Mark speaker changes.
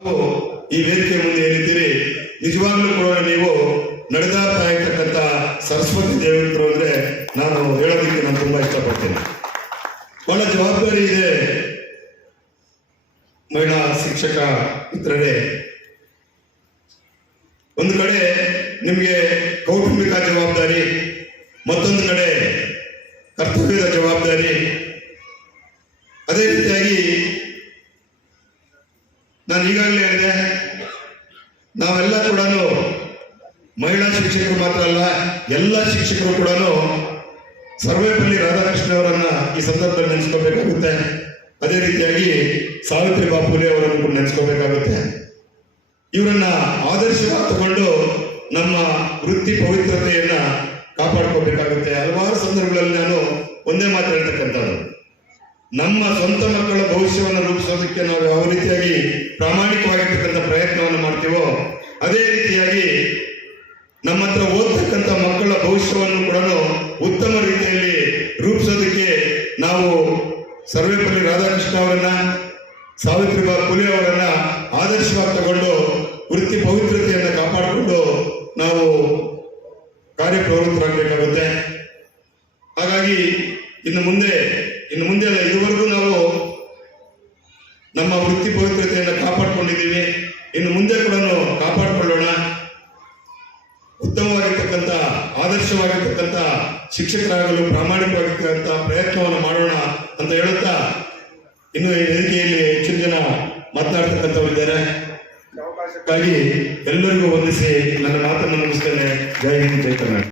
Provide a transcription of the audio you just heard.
Speaker 1: ಈ ವೇದಿಕೆ ಮುಂದೆ ಏನಿದ್ದೀರಿ, ನಿಜವಾಗ್ಲೂ ಕೂಡ ನೀವು ನಡೆದಾಡ್ತಾ ಇರ್ತಕ್ಕಂಥ ಸರಸ್ವತಿ ದೇವೇಂದ್ರ ಅಂದ್ರೆ ನಾನು ಹೇಳೋದಕ್ಕೆ ನಾನು ತುಂಬಾ ಇಷ್ಟಪಡ್ತೇನೆ. ಬಹಳ ಜವಾಬ್ದಾರಿ ಇದೆ ಮಹಿಳಾ ಶಿಕ್ಷಕ ಮಿತ್ರರೇ. ಒಂದು ಕಡೆ ನಿಮಗೆ ಕೌಟುಂಬಿಕ ಜವಾಬ್ದಾರಿ, ಮತ್ತೊಂದು ಕಡೆ ಕರ್ತವ್ಯದ ಜವಾಬ್ದಾರಿ. ಅದೇ ರೀತಿಯಾಗಿ ನಾನು ಈಗಾಗಲೇ ಹೇಳಿದೆ, ನಾವೆಲ್ಲ ಕೂಡ ಮಹಿಳಾ ಶಿಕ್ಷಕರು ಮಾತ್ರ ಅಲ್ಲ, ಎಲ್ಲ ಶಿಕ್ಷಕರು ಕೂಡ ಸರ್ವೇಪಲ್ಲಿ ರಾಧಾಕೃಷ್ಣ ಅವರನ್ನ ಈ ಸಂದರ್ಭದಲ್ಲಿ ನೆನೆಸ್ಕೋಬೇಕಾಗುತ್ತೆ. ಅದೇ ರೀತಿಯಾಗಿ ಸಾವಿತ್ರಿ ಫುಲೆ ಅವರನ್ನು ಕೂಡ ನೆನೆಸ್ಕೋಬೇಕಾಗುತ್ತೆ. ಇವರನ್ನ ಆದರ್ಶವಾಗಿ ತಗೊಂಡು ನಮ್ಮ ವೃತ್ತಿ ಪವಿತ್ರತೆಯನ್ನ ಕಾಪಾಡ್ಕೋಬೇಕಾಗುತ್ತೆ. ಹಲವಾರು ಸಂದರ್ಭಗಳಲ್ಲಿ ನಾನು ಒಂದೇ ಮಾತು ಹೇಳ್ತಕ್ಕಂಥದ್ದು. ನಮ್ಮ ಸ್ವಂತ ಮಕ್ಕಳ ಭವಿಷ್ಯವನ್ನು ರೂಪಿಸೋದಕ್ಕೆ ನಾವು ಯಾವ ರೀತಿಯಾಗಿ ಪ್ರಾಮಾಣಿಕವಾಗಿರ್ತಕ್ಕಂಥ ಪ್ರಯತ್ನವನ್ನು ಮಾಡ್ತೀವೋ, ಅದೇ ರೀತಿಯಾಗಿ ನಮ್ಮ ಹತ್ರ ಓದ್ತಕ್ಕಂಥ ಮಕ್ಕಳ ಭವಿಷ್ಯವನ್ನು ಕೂಡ ಉತ್ತಮ ರೀತಿಯಲ್ಲಿ ರೂಪಿಸೋದಕ್ಕೆ ನಾವು ಸರ್ವೇಪಲ್ಲಿ ರಾಧಾಕೃಷ್ಣ ಅವರನ್ನ, ಸಾವಿತ್ರಿಬಾ ಫುಲೆ ಅವರನ್ನ ಆದರ್ಶವಾಗಿ ತಗೊಂಡು ವೃತ್ತಿ ಪವಿತ್ರತೆಯನ್ನು ಕಾಪಾಡಿಕೊಂಡು ನಾವು ಕಾರ್ಯಪ್ರವೃತ್ತರಾಗಬೇಕಾಗುತ್ತೆ. ಹಾಗಾಗಿ ಇನ್ನು ಮುಂದೆ ಇನ್ನು ಮುಂದೆ ಇದುವರೆಗೂ ನಾವು ನಮ್ಮ ವೃತ್ತಿ ಪವಿತ್ರತೆಯನ್ನು ಕಾಪಾಡ್ಕೊಂಡಿದ್ದೀವಿ. ಇನ್ನು ಮುಂದೆ ಕೂಡ ಕಾಪಾಡಿಕೊಳ್ಳೋಣ. ಉತ್ತಮವಾಗಿರ್ತಕ್ಕಂಥ, ಆದರ್ಶವಾಗಿರ್ತಕ್ಕಂಥ ಶಿಕ್ಷಕರಾಗಲು ಪ್ರಾಮಾಣಿಕವಾಗಿರ್ತಕ್ಕಂಥ ಪ್ರಯತ್ನವನ್ನು ಮಾಡೋಣ ಅಂತ ಹೇಳುತ್ತಾ ಇನ್ನು ವೇದಿಕೆಯಲ್ಲಿ ಹೆಚ್ಚಿನ ಜನ ಮಾತನಾಡ್ತಕ್ಕಂಥವರಿದ್ದಾರೆ. ಅವಕಾಶಕ್ಕಾಗಿ ಎಲ್ಲರಿಗೂ ವಂದಿಸಿ ನನ್ನ ಮಾತನ್ನು ಮುಗಿಸ್ತೇನೆ. ಜೈ ಹಿಂದ್, ಜೈ ಕರ್ನಾಟಕ.